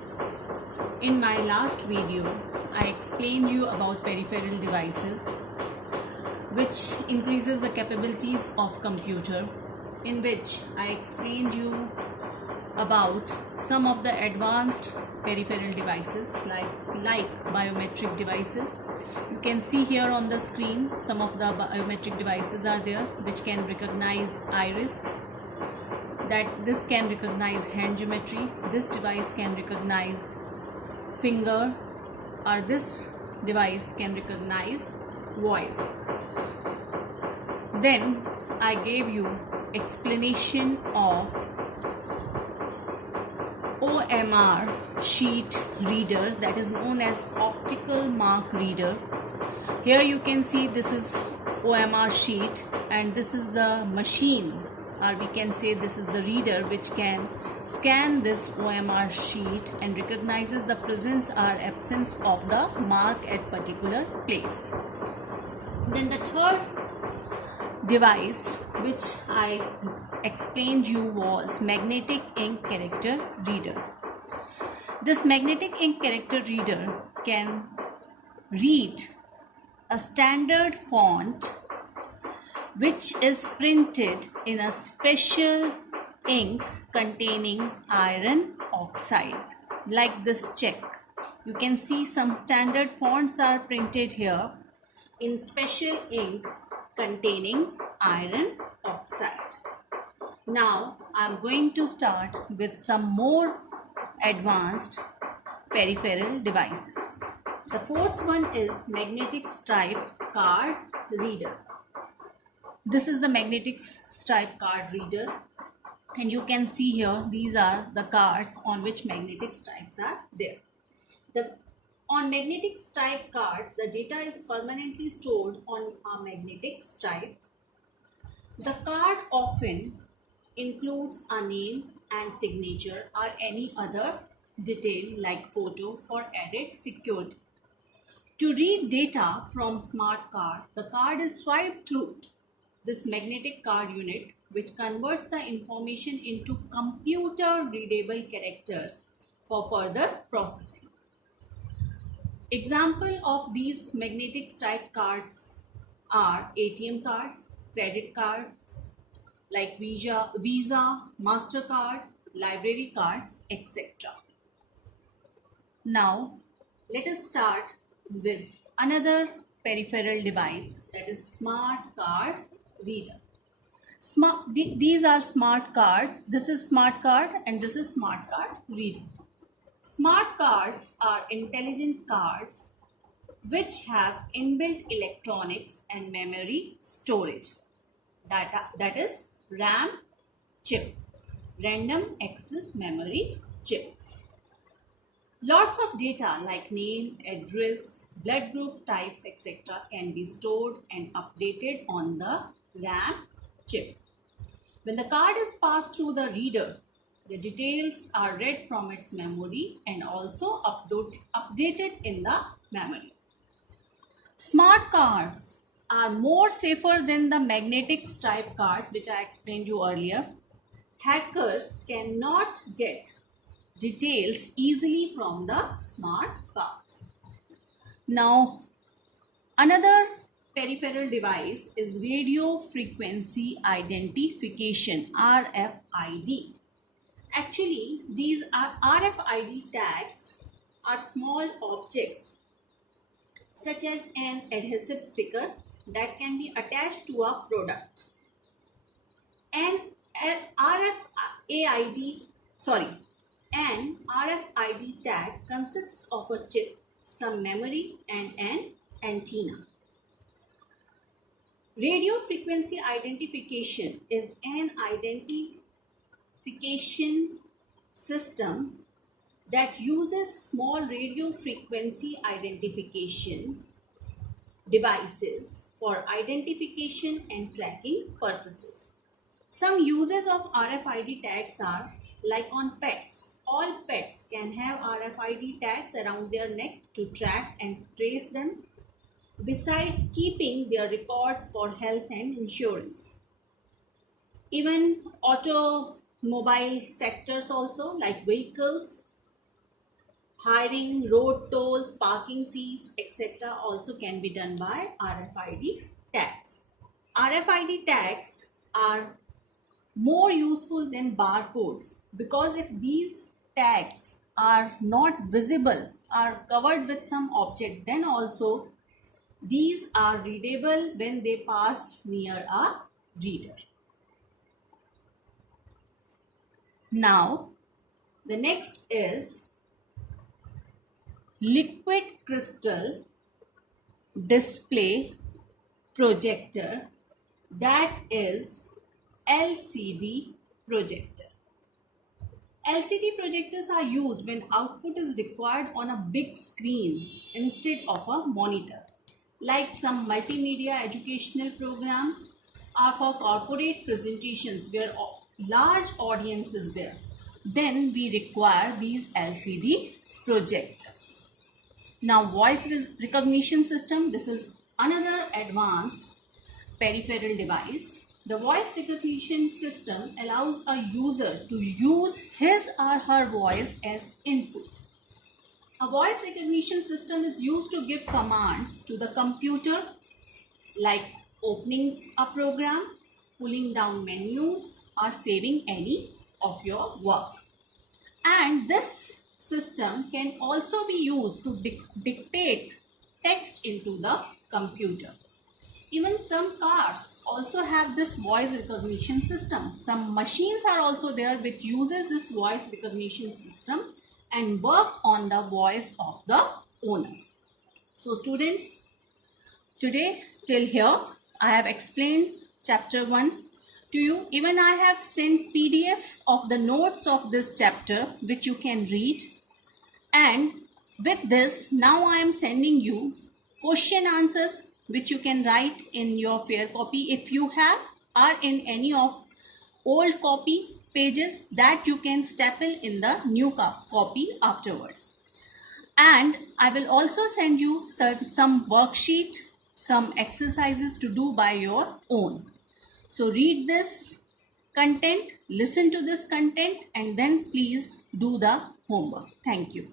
students. In my last video, I explained you about peripheral devices which increases the capabilities of computer, in which I explained you about some of the advanced peripheral devices like biometric devices. You can see here on the screen some of the biometric devices are there which can recognize iris, that this can recognize hand geometry, this device can recognize finger, or this device can recognize voice. Then I gave you explanation of OMR sheet reader, that is known as optical mark reader. Here you can see this is OMR sheet and this is the machine, or we can say this is the reader which can scan this OMR sheet and recognizes the presence or absence of the mark at particular place. Then the third device which I explained you was magnetic ink character reader. This magnetic ink character reader can read a standard font which is printed in a special ink containing iron oxide, like this check. You can see some standard fonts are printed here in special ink containing iron oxide. Now I am going to start with some more advanced peripheral devices. The fourth one is magnetic stripe card reader. This is the magnetic stripe card reader, and you can see here these are the cards on which magnetic stripes are there. On magnetic stripe cards, the data is permanently stored on a magnetic stripe. The card often includes a name and signature or any other detail like photo for added security. To read data from smart card, the card is swiped through this magnetic card unit, which converts the information into computer readable characters for further processing. Example of these magnetic stripe cards are ATM cards, credit cards like Visa, MasterCard, library cards, etc. Now let us start with another peripheral device, that is smart card reader. These are smart cards. This is smart card and this is smart card reader. Smart cards are intelligent cards which have inbuilt electronics and memory storage. That is RAM chip, random access memory chip. Lots of data like name, address, blood group types, etc. can be stored and updated on the RAM chip. When the card is passed through the reader, the details are read from its memory and also updated in the memory. Smart cards are more safer than the magnetic stripe cards which I explained you earlier. Hackers cannot get details easily from the smart cards. Now, another peripheral device is radio frequency identification, RFID. Actually, these are RFID tags are small objects such as an adhesive sticker that can be attached to a product. An RFID tag consists of a chip, some memory and an antenna. Radio frequency identification is an identification system that uses small radio frequency identification devices for identification and tracking purposes. Some uses of RFID tags are like on pets. All pets can have RFID tags around their neck to track and trace them, besides keeping their records for health and insurance. Even automobile sectors also, like vehicles, Hiring, road tolls, parking fees, etc. also can be done by RFID tags. RFID tags are more useful than barcodes because if these tags are not visible, are covered with some object, then also these are readable when they passed near a reader. Now, the next is liquid crystal display projector, that is LCD projector. LCD projectors are used when output is required on a big screen instead of a monitor. Like some multimedia educational program are for corporate presentations where large audience is there. Then we require these LCD projectors. Now, voice recognition system, this is another advanced peripheral device. The voice recognition system allows a user to use his or her voice as input. A voice recognition system is used to give commands to the computer like opening a program, pulling down menus, or saving any of your work. And this system can also be used to dictate text into the computer. Even some cars also have this voice recognition system. Some machines are also there which uses this voice recognition system and work on the voice of the owner. So students, today till here I have explained chapter 1 to you. Even I have sent PDF of the notes of this chapter which you can read. And with this, now I am sending you question answers which you can write in your fair copy. If you have or in any of old copy pages, that you can staple in the new copy afterwards. And I will also send you some worksheet, some exercises to do by your own. So read this content, listen to this content, and then please do the homework. Thank you.